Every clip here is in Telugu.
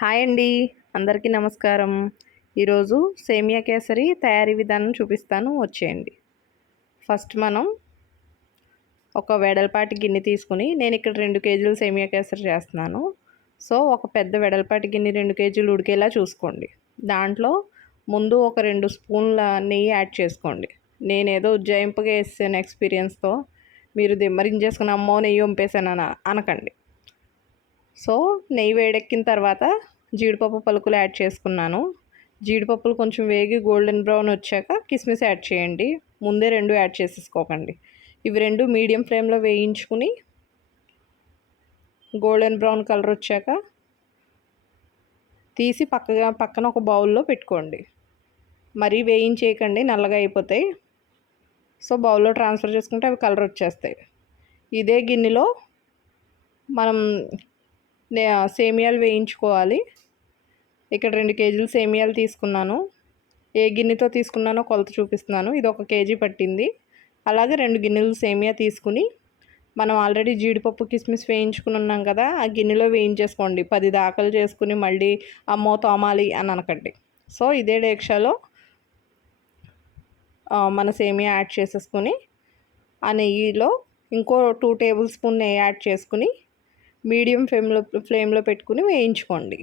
హాయ్ అండి, అందరికీ నమస్కారం. ఈరోజు సేమియా కేసరి తయారీ విధానం చూపిస్తాను, వచ్చేయండి. ఫస్ట్ మనం ఒక వెడల్పాటి గిన్నె తీసుకుని, నేను ఇక్కడ 2 కేజీలు సేమియా కేసరి చేస్తున్నాను. సో ఒక పెద్ద వెడల్పాటి గిన్నె 2 కేజీలు ఉడికేలా చూసుకోండి. దాంట్లో ముందు ఒక 2 స్పూన్ల నెయ్యి యాడ్ చేసుకోండి. నేనేదో ఉజ్జాయింపుగా వేసాను ఎక్స్పీరియన్స్తో, మీరు దిమ్మరించేసుకుని అమ్మో నెయ్యి వంపేసాను అనకండి. సో నెయ్యి వేడెక్కిన తర్వాత జీడిపప్పు పలుకులు యాడ్ చేసుకున్నాను. జీడిపప్పులు కొంచెం వేగి గోల్డెన్ బ్రౌన్ వచ్చాక కిస్మిస్ యాడ్ చేయండి. ముందే 2 యాడ్ చేసేసుకోకండి. ఇవి 2 మీడియం ఫ్లేమ్లో వేయించుకుని గోల్డెన్ బ్రౌన్ కలర్ వచ్చాక తీసి పక్కన ఒక బౌల్లో పెట్టుకోండి. మరీ వేయించేయకండి, నల్లగా అయిపోతాయి. సో బౌల్లో ట్రాన్స్ఫర్ చేసుకుంటే అవి కలర్ వచ్చేస్తాయి. ఇదే గిన్నెలో మనం సేమియాలు వేయించుకోవాలి. ఇక్కడ 2 కేజీలు సేమియాలు తీసుకున్నాను. ఏ గిన్నెతో తీసుకున్నానో కొలత చూపిస్తున్నాను. ఇది 1 కేజీ పట్టింది. అలాగే 2 గిన్నెలు సేమియా తీసుకుని మనం ఆల్రెడీ జీడిపప్పు కిస్మిస్ వేయించుకుని ఉన్నాం కదా, ఆ గిన్నెలో వేయించేసుకోండి. 10 దాకలు చేసుకుని మళ్ళీ అమ్మో తోమాలి అని అనకండి. సో ఇదే డేక్షాలో మన సేమియా యాడ్ చేసేసుకుని ఆ నెయ్యిలో ఇంకో 2 టేబుల్ స్పూన్ నెయ్యి యాడ్ చేసుకుని మీడియం ఫ్లేమ్లో పెట్టుకుని వేయించుకోండి.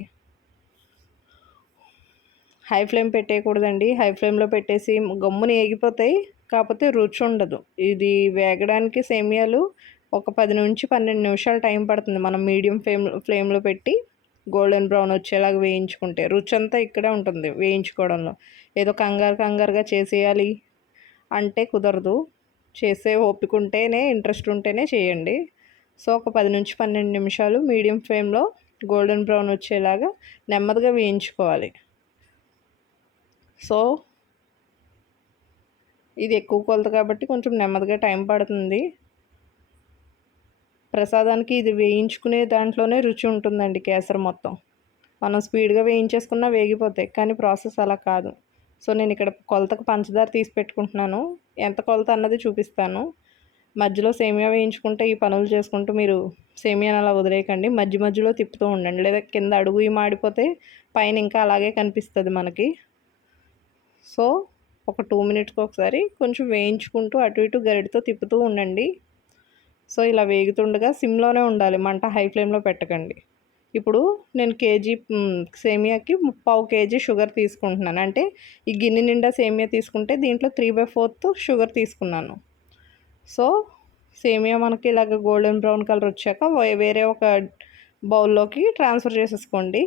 High flame పెట్టేయకూడదండి. హై ఫ్లేమ్లో పెట్టేసి గమ్మున ఏగిపోతాయి, కాకపోతే రుచి ఉండదు. ఇది వేగడానికి సేమియాలు ఒక 10 నుంచి 12 నిమిషాలు టైం పడుతుంది. మనం మీడియం ఫ్లేమ్లో పెట్టి గోల్డెన్ బ్రౌన్ వచ్చేలాగా వేయించుకుంటే రుచి అంతా ఇక్కడే ఉంటుంది వేయించుకోవడంలో. ఏదో కంగారుగా చేసేయాలి అంటే కుదరదు. చేసే ఓపిక ఉంటేనే, ఇంట్రెస్ట్ ఉంటేనే చేయండి. సో ఒక 10 నుంచి 12 నిమిషాలు మీడియం ఫ్లేమ్లో గోల్డెన్ బ్రౌన్ వచ్చేలాగా నెమ్మదిగా వేయించుకోవాలి. సో ఇది ఎక్కువ కొలత కాబట్టి కొంచెం నెమ్మదిగా టైం పడుతుంది. ప్రసాదానికి ఇది వేయించుకునే దాంట్లోనే రుచి ఉంటుందండి. కేసరి మొత్తం మనం స్పీడ్గా వేయించేసుకున్నా వేగిపోతాయి, కానీ ప్రాసెస్ అలా కాదు. సో నేను ఇక్కడ కొలతకు పంచదార తీసి పెట్టుకుంటున్నాను. ఎంత కొలత అన్నది చూపిస్తాను. మధ్యలో సేమియా వేయించుకుంటే ఈ పనులు చేసుకుంటూ మీరు సేమియాని అలా వదిలేయకండి. మధ్యలో తిప్పుతూ ఉండండి, లేదా కింద అడుగు మాడిపోతే పైన ఇంకా అలాగే కనిపిస్తుంది మనకి. సో ఒక 2 మినిట్స్కి ఒకసారి కొంచెం వేయించుకుంటూ అటు ఇటు గరిటతో తిప్పుతూ ఉండండి. సో ఇలా వేగుతుండగా సిమ్లోనే ఉండాలి, మంట హై ఫ్లేమ్లో పెట్టకండి. ఇప్పుడు నేను కేజీ సేమియాకి 1/2 కేజీ షుగర్ తీసుకుంటున్నాను. అంటే ఈ గిన్నె నిండా సేమియా తీసుకుంటే దీంట్లో 3/4 షుగర్ తీసుకున్నాను. సో సేమియా మనకి ఇలాగ గోల్డెన్ బ్రౌన్ కలర్ వచ్చాక వేరే ఒక బౌల్లోకి ట్రాన్స్ఫర్ చేసేసుకోండి.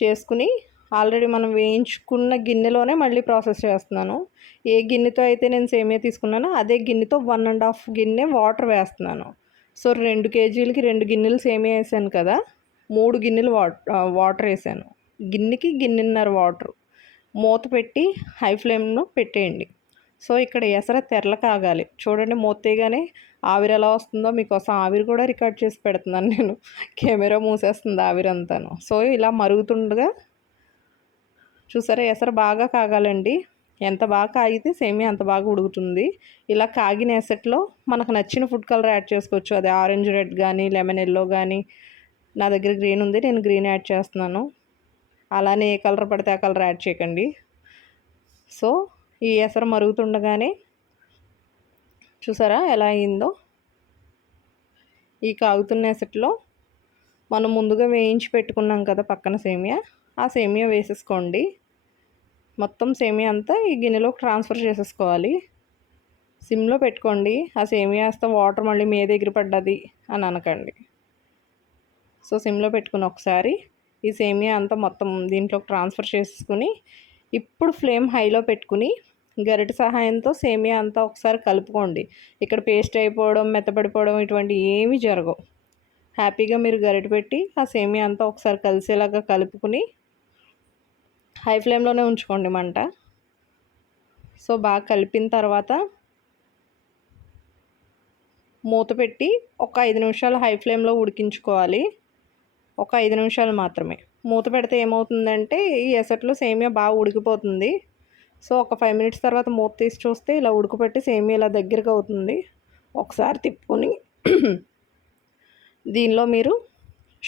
చేసుకుని ఆల్రెడీ మనం వేయించుకున్న గిన్నెలోనే మళ్ళీ ప్రాసెస్ చేస్తున్నాను. ఏ గిన్నెతో అయితే నేను సేమియా తీసుకున్నానో అదే గిన్నెతో 1.5 గిన్నె వాటర్ వేస్తున్నాను. సో 2 కేజీలకి 2 గిన్నెలు సేమియా వేసాను కదా, 3 గిన్నెలు వాటర్ వేసాను. గిన్నెకి గిన్నెన్నర వాటర్. మూత పెట్టి హై ఫ్లేమ్లో పెట్టేయండి. సో ఇక్కడ ఎసర తెరల కాగాలి. చూడండి, మూతేగానే ఆవిరి ఎలా వస్తుందో మీకోసం ఆవిరి కూడా రికార్డ్ చేసి పెడుతున్నాను నేను. కెమెరా మూసేస్తుంది ఆవిరి అంతాను. సో ఇలా మరుగుతుండగా చూసారా, ఎసరు బాగా కాగాలండి. ఎంత బాగా కాగితే సేమియా అంత బాగా ఉడుకుతుంది. ఇలా కాగిన ఎసట్లో మనకు నచ్చిన ఫుడ్ కలర్ యాడ్ చేసుకోవచ్చు. అది ఆరెంజ్ రెడ్ కానీ, లెమన్ ఎల్లో కానీ. నా దగ్గర గ్రీన్ ఉంది, నేను గ్రీన్ యాడ్ చేస్తున్నాను. అలానే ఏ కలర్ పడితే ఆ కలర్ యాడ్ చేయకండి. సో ఈ ఎసరు మరుగుతుండగానే చూసారా ఎలా అయిందో. ఈ కాగుతున్న ఎసట్లో మనం ముందుగా వేయించి పెట్టుకున్నాం కదా పక్కన సేమియా, ఆ సేమియా వేసేసుకోండి. మొత్తం సేమియా అంతా ఈ గిన్నెలోకి ట్రాన్స్ఫర్ చేసేసుకోవాలి. సిమ్లో పెట్టుకోండి. ఆ సేమియా వేస్తే వాటర్ మళ్ళీ మీ దగ్గర పడ్డది అని అనకండి. సో సిమ్లో పెట్టుకుని ఒకసారి ఈ సేమియా అంతా మొత్తం దీంట్లోకి ట్రాన్స్ఫర్ చేసుకుని ఇప్పుడు ఫ్లేమ్ హైలో పెట్టుకుని గరిటె సహాయంతో సేమియా అంతా ఒకసారి కలుపుకోండి. ఇక్కడ పేస్ట్ అయిపోవడం, మెత్తపడిపోవడం ఇటువంటి ఏమీ జరగవు. హ్యాపీగా మీరు గరిటె పెట్టి ఆ సేమియా అంతా ఒకసారి కలిసేలాగా కలుపుకుని హై ఫ్లేమ్లోనే ఉంచుకోండి మంట. సో బాగా కలిపిన తర్వాత మూత పెట్టి ఒక 5 నిమిషాలు హై ఫ్లేమ్లో ఉడికించుకోవాలి. ఒక 5 నిమిషాలు మాత్రమే. మూత పెడితే ఏమవుతుందంటే ఈ ఎసట్లో సేమియా బాగా ఉడికిపోతుంది. సో ఒక 5 మినిట్స్ తర్వాత మూత తీసి చూస్తే ఇలా ఉడకపెట్టి సేమియా ఇలా దగ్గరగా అవుతుంది. ఒకసారి తిప్పుకొని దీనిలో మీరు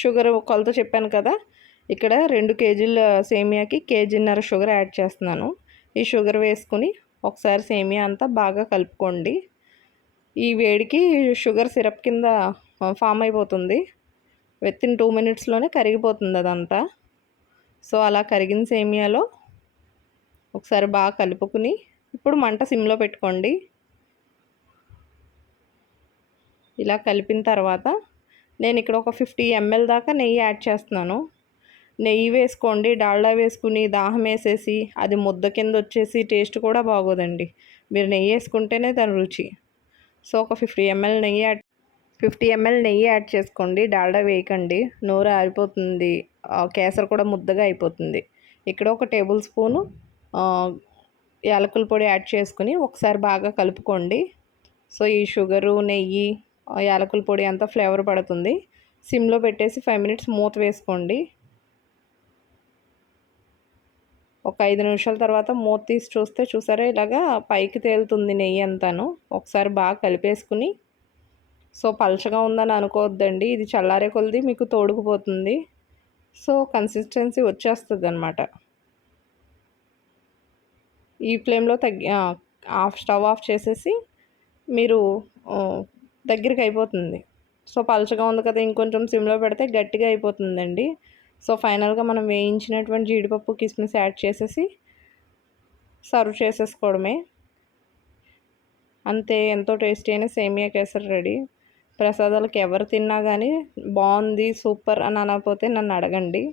షుగర్ కొలత చెప్పాను కదా, ఇక్కడ 2 కేజీల సేమియాకి కేజీన్నర షుగర్ యాడ్ చేస్తున్నాను. ఈ షుగర్ వేసుకుని ఒకసారి సేమియా అంతా బాగా కలుపుకోండి. ఈ వేడికి షుగర్ సిరప్ కింద ఫామ్ అయిపోతుంది. వితిన్ 2 మినిట్స్లోనే కరిగిపోతుంది అదంతా. సో అలా కరిగిన సేమియాలో ఒకసారి బాగా కలుపుకుని ఇప్పుడు మంట సిమ్లో పెట్టుకోండి. ఇలా కలిపిన తర్వాత నేను ఇక్కడ ఒక 50 ml దాకా నెయ్యి యాడ్ చేస్తున్నాను. నెయ్యి వేసుకోండి. డాల్డా వేసుకుని దాహం వేసేసి అది ముద్ద కింద వచ్చేసి టేస్ట్ కూడా బాగోదండి. మీరు నెయ్యి వేసుకుంటేనే దాని రుచి. సో ఒక 50 ml నెయ్యి యాడ్ చేసుకోండి. డాల్డా వేయకండి, నోరు ఆరిపోతుంది, కేసరి కూడా ముద్దగా అయిపోతుంది. ఇక్కడ ఒక టేబుల్ స్పూను యాలకుల పొడి యాడ్ చేసుకుని ఒకసారి బాగా కలుపుకోండి. సో ఈ షుగరు, నెయ్యి, యాలకుల పొడి అంతా ఫ్లేవర్ పడుతుంది. సిమ్లో పెట్టేసి 5 మినిట్స్ మూత వేసుకోండి. ఒక 5 నిమిషాల తర్వాత మూత తీసి చూస్తే చూసారా ఇలాగా పైకి తేలుతుంది నెయ్యి అంతాను. ఒకసారి బాగా కలిపేసుకుని, సో పలచగా ఉందని అనుకోవద్దండి, ఇది చల్లారే కొలది మీకు తోడుకుపోతుంది. సో కన్సిస్టెన్సీ వచ్చేస్తుంది అనమాట. ఈ ఫ్లేమ్లో స్టవ్ ఆఫ్ చేసేసి మీరు దగ్గరికి అయిపోతుంది. సో పలచగా ఉంది కదా, ఇంకొంచెం సిమ్లో పెడితే గట్టిగా అయిపోతుందండి. సో ఫైనల్గా మనం వేయించినటువంటి జీడిపప్పు, కిస్మిస్ యాడ్ చేసేసి సర్వ్ చేసేసుకోవడమే. అంతే, ఎంతో టేస్టీ అయిన సేమియా కేసరి రెడీ. ప్రసాదాలకు ఎవరు తిన్నా కానీ బాగుంది, సూపర్ అని అనకపోతే నన్ను అడగండి.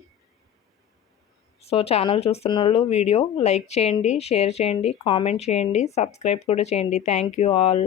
సో ఛానల్ చూస్తున్న వాళ్ళు వీడియో లైక్ చేయండి, షేర్ చేయండి, కామెంట్ చేయండి, సబ్స్క్రైబ్ కూడా చేయండి. Thank you all.